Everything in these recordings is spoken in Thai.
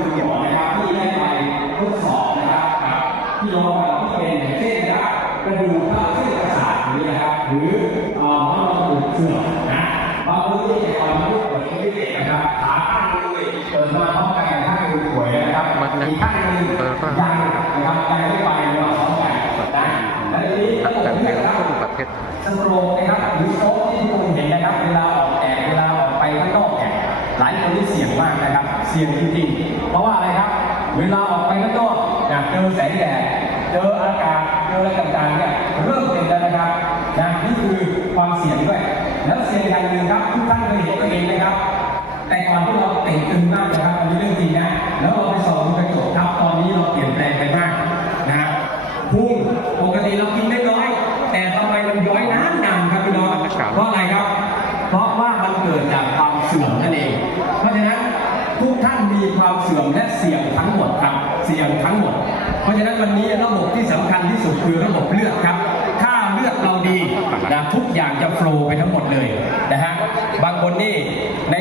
เชี่ยวชาญก็คือหมอนะครับที่ได้ไปทดสอบนะครับกับพี่น้องเราที่เป็นอย่างเช่นนะครับกระดูกทับเส้นประสาทนี้นะครับหรือเอ่อมะเร็งกระดูกเสื่อมนะบางคนที่จะเอามาลูกหัวไม่เด็กนะครับขาข้างนึงเปิดมาพร้อมกันข้างนึงป่วยนะครับมันนะอีกข้างนึงเออก็ยังนะครับยังไม่ไปเราพร้อมกันนะและทีนี้ตัดแต่งผมเพลอยางกจะทั่วประเทศสโตรกนะครับหรือโต๊ะที่ทุกคนเห็นนะครับเวลาออกแดดเวลาออกไปข้างนอกเนี่ยหลายคนที่เสี่ยงมากนะครับ เสี่ยงจริงๆ ราะว่าอะไรครับ เวลาออกไปข้างนอกเนี่ยเจอแสงแดดเจออากาศเจออะไรต่างๆเนี่ยเริ่มเป็นแล้วนะครับนะนี่คือความเสี่ยงด้วย แล้วเสี่ยงอย่างหนึ่งครับทุกท่านเคยเห็นตัวเองไหมครับ แต่ก่อนที่เราเต่งตึงมากนะครับอันนี้เรื่องจริงนะแล้วเราไปส่องดูกระจกครับตอนนี้เราเปลี่ยนแปลงไปมากนะฮะพุงปกติเรากินได้น้อย แต่ทำไมมันย้อยนานนานครับพี่น้องเพราะอะไรครับ เพราะว่ามันเกิดจากความเสื่อมนั่นเองเพราะฉะนั้น ทุกท่านมีความเสื่อมและเสี่ยงทั้งหมดครับ เสี่ยงทั้งหมด เพราะฉะนั้นวันนี้ระบบที่สำคัญที่สุดคือระบบเลือกครับ ถ้าเลือกเราดีนะทุกอย่างจะโฟล์ไปทั้งหมดเลยนะฮะ บางคนนี่ใน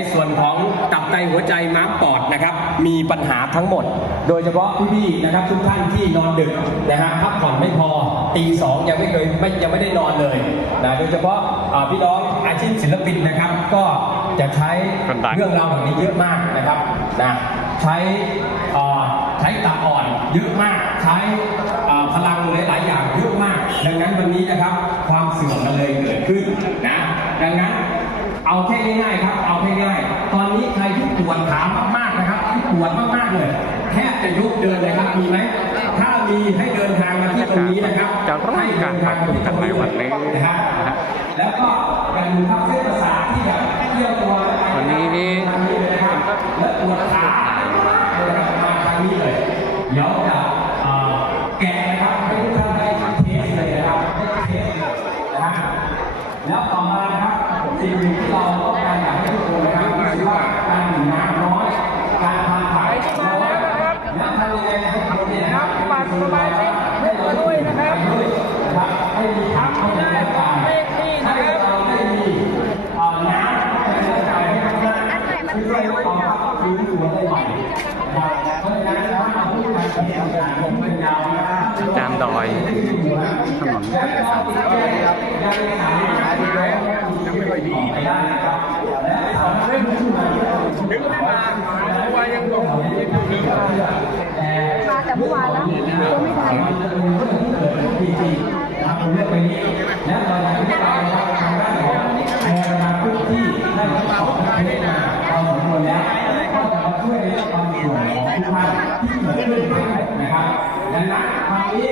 หัวใจม้ามปอดนะครับ มีปัญหาทั้งหมด โดยเฉพาะพี่ๆนะครับ ทุกท่านที่นอนดึกนะฮะพักผ่อนไม่พอตีสองยังไม่เคยไม่ยังไม่ได้นอนเลยนะโดยเฉพาะอ่าพี่น้องอาชีพศิลปินนะครับ ก็จะใช้คนดังเรื่องราวแบบนี้เยอะมากนะครับนะใช้อ่าใช้ตับอ่อนเยอะมากใช้อ่าพลังหลายๆอย่างเยอะมาก ดังนั้นวันนี้นะครับ ความเสื่อมมันเลยเกิดขึ้นนะดังนั้น เอาแค่ง่ายๆครับ เอาแค่ง่ายๆตอนนี้ใครที่ปวดขามากๆนะครับที่ปวดมากๆเลยแค่จะยุบเดินเลยครับมีไหมถ้ามีให้เดินทางมาที่ตรงนี้นะครับจะเริ่มการปรับปรุงกันในวันนี้นะครับนะฮะแล้วก็การดูทับเส้นประสาทที่แบบเที่ยวตัววัะสองเรื่องที่มาม่มาว่ายังงงมาแต่เมื่อวานแล้วก็ไม่ทัน สี่ยงของทุกท่านที่เกิดขึ้นนะครับดังนั้นคราวนี้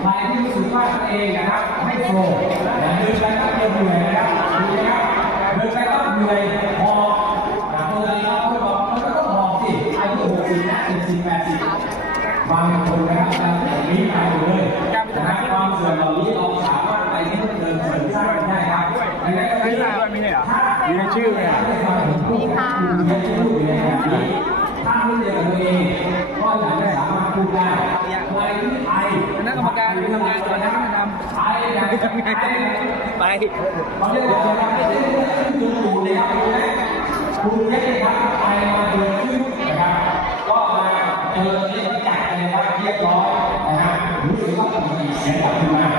ใครที่รู้สึกว่าตัวเองนะครับไม่โฟล์นะเดินไปก็เหนื่อยนะครับดีนะครับเดินไปก็เหนื่อยพอนะคนเราเขาบอกมันก็ต้องบอกสิอายุหกสิบนะสิบสิบแปดสิบบางคนนะครับแบบนี้ไปเลยนะครับความเสื่อมเหล่านี้เราสามารถไปที่เดินเสริมสร้างได้ครับดังนั้นก็คือถ้ามีชื่อไหมมีค่ะมีชื่ออยู่ในแบบนี้ถ้าไม่เจอกับตัวเอง ครที่ไอคณะกรรมการทำงานก่อนนะไม่ทไอไปไอำไปเราเรียกว่าเราไม่ได้คุณอยู่ในครับคุณเล็กครับไปมาเดินขึ้นนะครับก็มาเจอที่จัดเลยครับเรียบร้อยนะฮะรู้สึกว่าปกติเสียงกลับมา